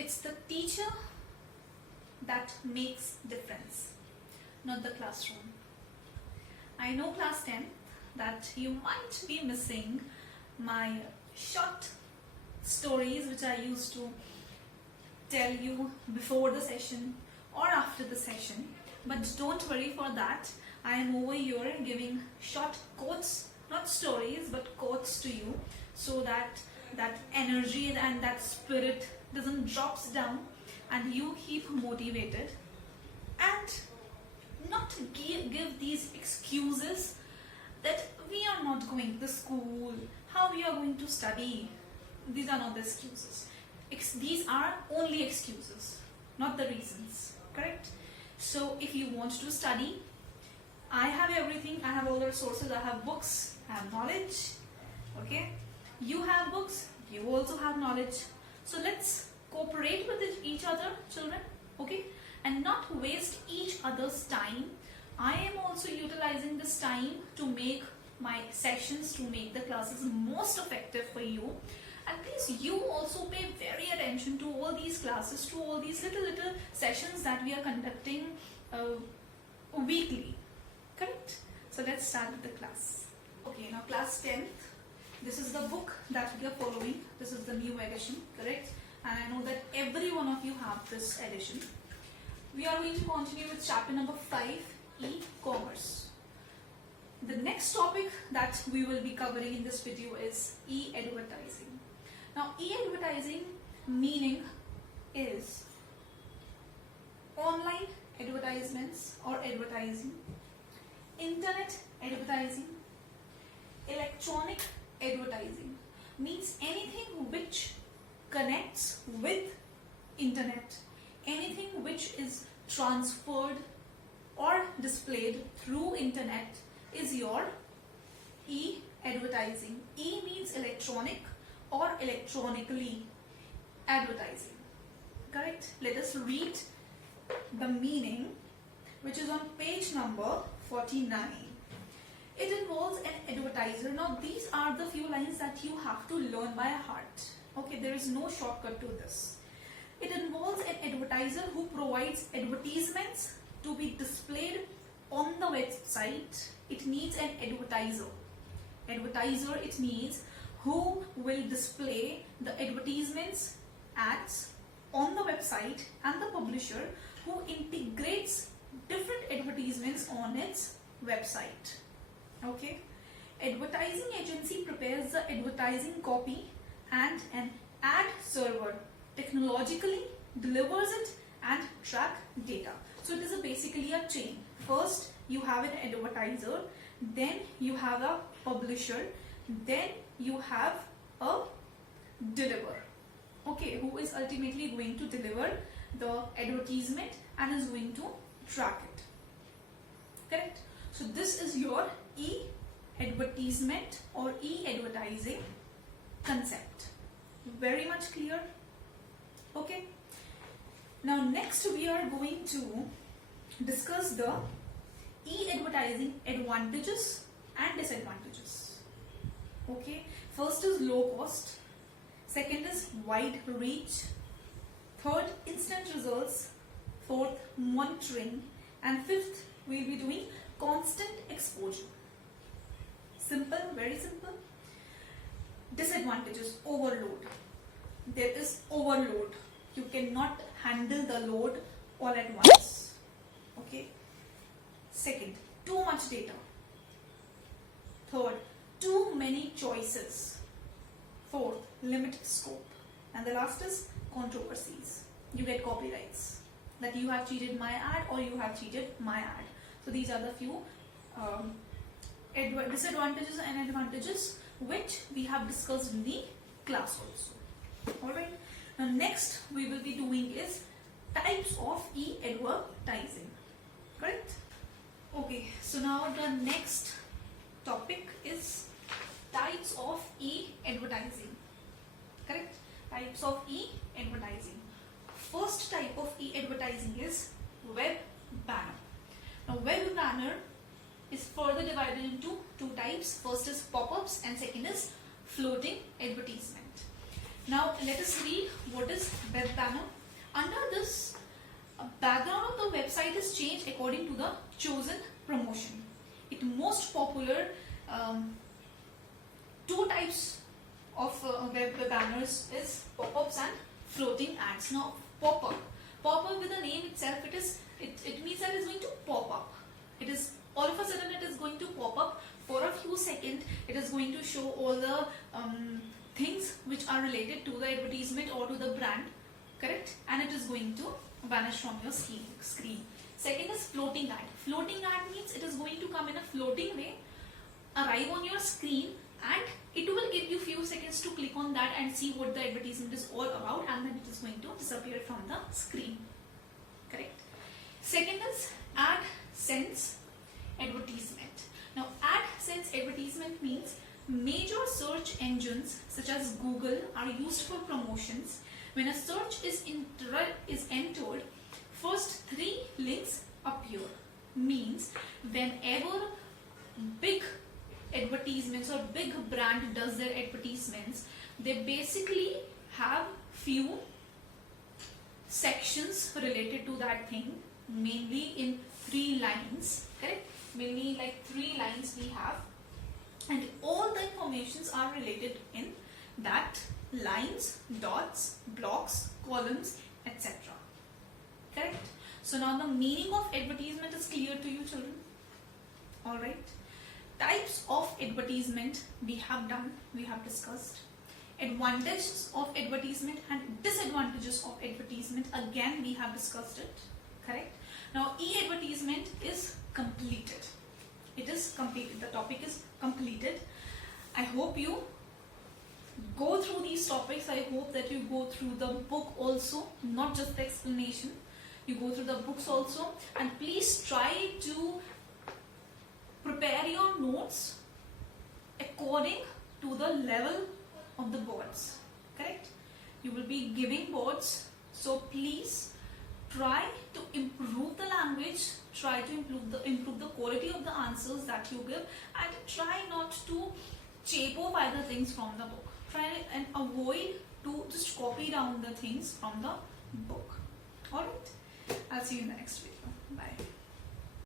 It's the teacher that makes difference, not the classroom. I know class 10 that you might be missing my short stories which I used to tell you before the session or after the session, but don't worry for that. I am over here giving short quotes, not stories but quotes to you, so that that energy and that spirit doesn't drops down and you keep motivated, and not give these excuses that we are not going to school, how we are going to study. These are not the excuses. These are only excuses, not the reasons, correct? So if you want to study, I have everything. I have all the resources. I have books, I have knowledge, okay? You have books, you also have knowledge. So let's cooperate with each other, children, okay? And not waste each other's time. I am also utilizing this time to make my sessions, to make the classes most effective for you. And please, you also pay very attention to all these classes, to all these little sessions that we are conducting weekly, correct? So let's start with the class. Okay, now class 10th, this is the book that we are following. This is the new edition, correct? And I know that every one of you have this edition. We are going to continue with chapter number 5, e-commerce. The next topic that we will be covering in this video is e-advertising. Now, e-advertising meaning is online advertisements or advertising, internet advertising, electronic advertising. Means anything which connects with internet, anything which is transferred or displayed through internet is your e-advertising. E means electronic or electronically advertising, correct? Let us read the meaning, which is on page number 49. It involves an advertiser. Now these are the few lines that you have to learn by heart, okay? There is no shortcut to this. It involves an advertiser who provides advertisements to be displayed on the website. It needs an advertiser. Advertiser, it means who will display the advertisements, ads on the website, and the publisher who integrates different advertisements on its website. Okay? Advertising agency prepares the advertising copy and an ad server technologically delivers it and track data. So it is basically a chain. First you have an advertiser, then you have a publisher, then you have a deliverer, okay, who is ultimately going to deliver the advertisement and is going to track it, correct? So this is your e-advertisement or e-advertising concept. Very much clear? Okay. Now next we are going to discuss the e-advertising advantages and disadvantages. Okay. First is low cost. Second is wide reach. Third, instant results. Fourth, monitoring. And fifth, we will be doing constant exposure. Simple, very simple. Disadvantages, overload. There is overload. You cannot handle the load all at once. Okay. Second, too much data. Third, too many choices. Fourth, limited scope. And the last is controversies. You get copyrights that you have cheated my ad or you have cheated my ad. So these are the few disadvantages and advantages which we have discussed in the class also. Alright. Now next we will be doing is types of e-advertising. Correct? Okay. So now the next topic is types of e-advertising. Correct? Types of e-advertising. First type of e-advertising is web banner. Now web banner is further divided into two types. First is pop-ups and second is floating advertisement. Now let us read what is web banner. Under this, background of the website is changed according to the chosen promotion. It most popular two types of web banners is pop-ups and floating ads. Now pop-up with the name itself, it means that it's going to pop up. It is all of a sudden it is going to pop up for a few seconds. It is going to show all the things which are related to the advertisement or to the brand, correct? And it is going to vanish from your screen. Second is floating ad. Floating ad means it is going to come in a floating way, arrive on your screen, and it will give you few seconds to click on that and see what the advertisement is all about, and then it is going to disappear from the screen, correct? Second is AdSense advertisement. Now AdSense advertisement means major search engines such as Google are used for promotions. When a search is entered, first 3 links appear. Means whenever big advertisements or big brand does their advertisements, they basically have few sections related to that thing, mainly in 3 lines, correct? Mainly like 3 lines we have, and all the informations are related in that lines, dots, blocks, columns, etc. Correct? So now the meaning of advertisement is clear to you, children. Alright. Types of advertisement we have done, we have discussed. Advantages of advertisement and disadvantages of advertisement, again we have discussed it. Correct? Now e-advertisement is completed. It is completed. The topic is completed. I hope you go through these topics. I hope that you go through the book also, not just the explanation. You go through the books also, and please try to prepare your notes according to the level of the boards, correct? You will be giving boards, so please try to improve the language, try to improve the quality of the answers that you give, and try not to chape off other things from the book. Try and avoid to just copy down the things from the book. Alright, I'll see you in the next video. Bye.